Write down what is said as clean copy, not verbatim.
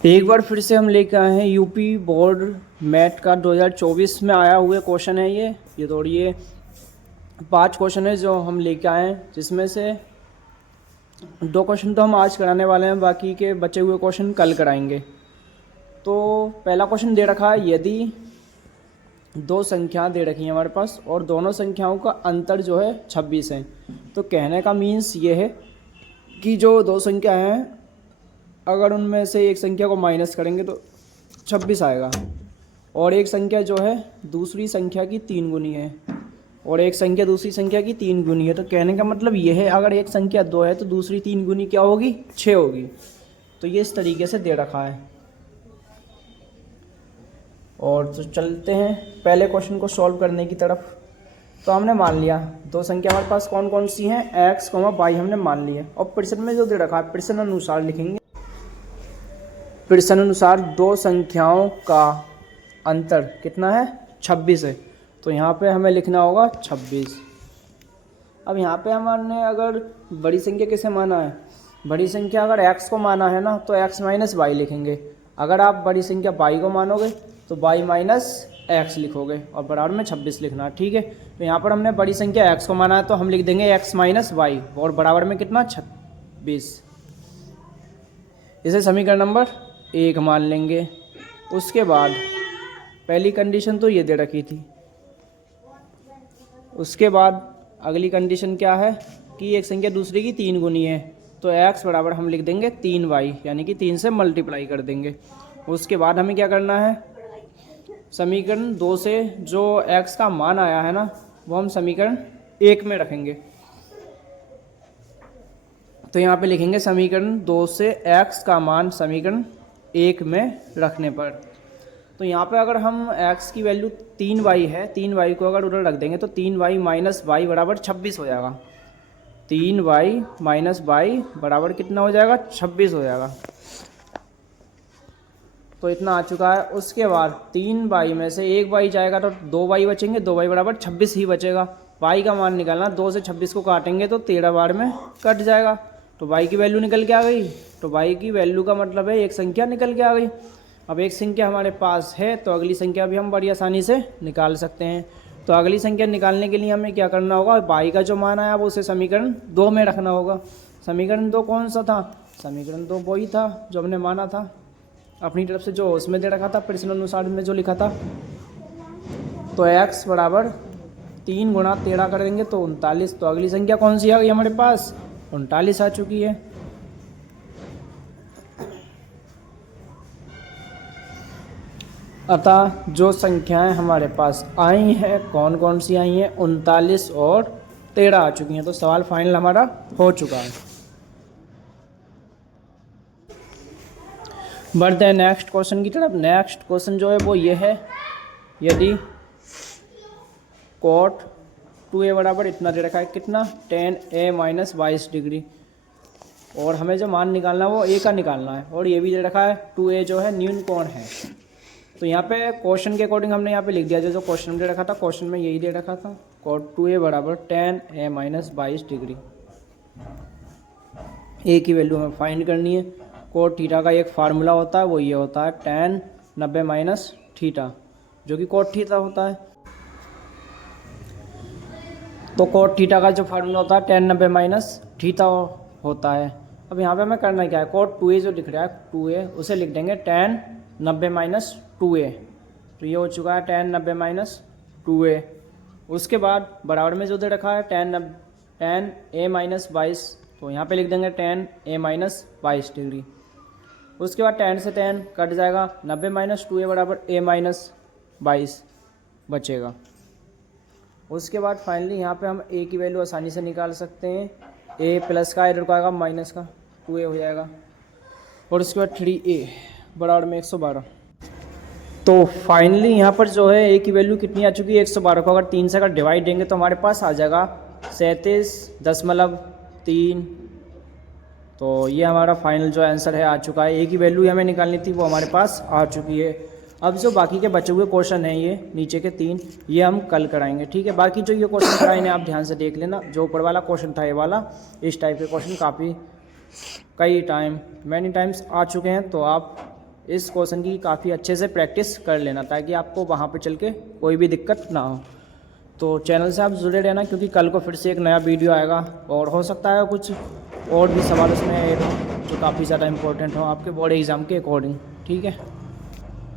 एक बार फिर से हम लेकर आए हैं यूपी बोर्ड मैट का 2024 में आया हुए क्वेश्चन है ये दौड़िए 5 क्वेश्चन है जो हम लेकर आए हैं, जिसमें से 2 क्वेश्चन तो हम आज कराने वाले हैं, बाकी के बचे हुए क्वेश्चन कल कराएंगे। तो पहला क्वेश्चन दे रखा है, यदि 2 संख्या दे रखी है हमारे पास और दोनों संख्याओं का अंतर जो है 26 है। तो कहने का मीन्स ये है कि जो 2 संख्या हैं, अगर उनमें से एक संख्या को माइनस करेंगे तो 26 आएगा, और एक संख्या जो है दूसरी संख्या की 3 गुनी है, और एक संख्या दूसरी संख्या की 3 गुनी है। तो कहने का मतलब ये है, अगर एक संख्या 2 है तो दूसरी 3 गुनी क्या होगी, 6 होगी। तो ये इस तरीके से दे रखा है। और तो चलते हैं पहले क्वेश्चन को सॉल्व करने की तरफ। तो हमने मान लिया 2 संख्या हमारे पास कौन कौन सी हैं, x, y हमने मान लिया, और प्रश्न में जो दे रखा है प्रश्न अनुसार लिखेंगे। प्रश्न अनुसार 2 संख्याओं का अंतर कितना है, 26 है। तो यहाँ पे हमें लिखना होगा 26। अब यहाँ पे हमने अगर बड़ी संख्या किसे माना है, बड़ी संख्या अगर x को माना है ना, तो x माइनस वाई लिखेंगे। अगर आप बड़ी संख्या y को मानोगे तो y माइनस x लिखोगे, और बराबर में 26 लिखना है, ठीक है। तो यहाँ पर हमने बड़ी संख्या x को माना है तो हम लिख देंगे x माइनस वाई, और बराबर में कितना, 26। इसे समीकरण नंबर 1 मान लेंगे। उसके बाद पहली कंडीशन तो ये दे रखी थी। उसके बाद अगली कंडीशन क्या है कि एक संख्या दूसरी की 3 गुनी है, तो x बराबर हम लिख देंगे 3y, यानी कि 3 से मल्टीप्लाई कर देंगे। उसके बाद हमें क्या करना है, समीकरण 2 से जो x का मान आया है ना, वो हम समीकरण 1 में रखेंगे। तो यहाँ पे लिखेंगे समीकरण 2 से x का मान समीकरण 1 में रखने पर। तो यहाँ पे अगर हम x की वैल्यू 3y है, 3y को अगर उधर रख देंगे तो 3y माइनस वाई बराबर 26 हो जाएगा। 3y माइनस वाई बराबर कितना हो जाएगा, 26 हो जाएगा। तो इतना आ चुका है। उसके बाद 3y में से 1y जाएगा तो 2y बचेंगे, 2y बराबर 26 ही बचेगा। y का मान निकालना, 2 से 26 को काटेंगे तो 13 बार में कट जाएगा, तो y की वैल्यू निकल के आ गई। तो y की वैल्यू का मतलब है एक संख्या निकल के आ गई। अब एक संख्या हमारे पास है तो अगली संख्या भी हम बड़ी आसानी से निकाल सकते हैं। तो अगली संख्या निकालने के लिए हमें क्या करना होगा, y का जो मान आया वो उसे समीकरण 2 में रखना होगा। समीकरण 2 कौन सा था, समीकरण 2 वही था जो हमने माना था अपनी तरफ से, जो उसमें दे रखा था प्रश्न अनुसार में जो लिखा था। तो x बराबर 3 गुणा 13 कर देंगे तो 39। तो अगली संख्या कौन सी आ गई हमारे पास, 39 आ चुकी है। अतः जो संख्याएं हमारे पास आई हैं कौन कौन सी आई हैं, 39 और 13 आ चुकी हैं। तो सवाल फाइनल हमारा हो चुका है। बढ़ते हैं नेक्स्ट क्वेश्चन की तरफ। नेक्स्ट क्वेश्चन जो है वो ये है, यदि cot 2a बराबर इतना दे रखा है, कितना, tan a माइनस 22 डिग्री, और हमें जो मान निकालना है वो a का निकालना है, और ये भी दे रखा है 2a जो है न्यून कोण है। तो यहाँ पे क्वेश्चन के अकॉर्डिंग हमने यहाँ पे लिख दिया, जो क्वेश्चन दे रखा था, क्वेश्चन में यही दे रखा था, cot 2a बराबर tan a minus 22 degree. a की वैल्यू हमें फाइंड करनी है। कोट थीटा का एक फार्मूला होता है, वो ये होता है tan 90 माइनस थीटा, जो कि कोट थीटा होता है। तो कोट थीटा का जो फार्मूला होता है tan 90 माइनस थीटा होता है। अब यहाँ पे हमें करना क्या है, कोट 2a जो लिख रहा है 2a, उसे लिख देंगे tan 90 माइनस 2a। तो ये हो चुका है tan 90 माइनस 2a। उसके बाद बराबर में जो दे रखा है tan a माइनस 22, तो यहाँ पे लिख देंगे tan a माइनस 22 डिग्री। उसके बाद tan से tan कट जाएगा, 90 माइनस 2a बराबर a माइनस 22 बचेगा। उसके बाद फाइनली यहाँ पे हम a की वैल्यू आसानी से निकाल सकते हैं। a प्लस का इधर को आएगा माइनस का, 2a हो जाएगा, और उसके बाद 3a बराबर में 112। तो फाइनली यहाँ पर जो है a की वैल्यू कितनी आ चुकी है, 112 को अगर 3 से अगर डिवाइड देंगे तो हमारे पास आ जाएगा 37.3। तो ये हमारा फाइनल जो आंसर है आ चुका है। a की वैल्यू हमें निकालनी थी, वो हमारे पास आ चुकी है। अब जो बाकी के बचे हुए क्वेश्चन हैं, ये नीचे के 3, ये हम कल कराएंगे, ठीक है। बाकी जो ये क्वेश्चन कराए आप ध्यान से देख लेना। जो ऊपर वाला क्वेश्चन था ये वाला, इस टाइप के क्वेश्चन काफ़ी मैनी टाइम्स आ चुके हैं, तो आप इस क्वेश्चन की काफ़ी अच्छे से प्रैक्टिस कर लेना ताकि आपको वहाँ पे चल के कोई भी दिक्कत ना हो। तो चैनल से आप जुड़े रहना क्योंकि कल को फिर से एक नया वीडियो आएगा और हो सकता है कुछ और भी सवाल उसमें ऐड हो जो काफ़ी ज़्यादा इंपॉर्टेंट हो आपके बोर्ड एग्ज़ाम के अकॉर्डिंग। ठीक है।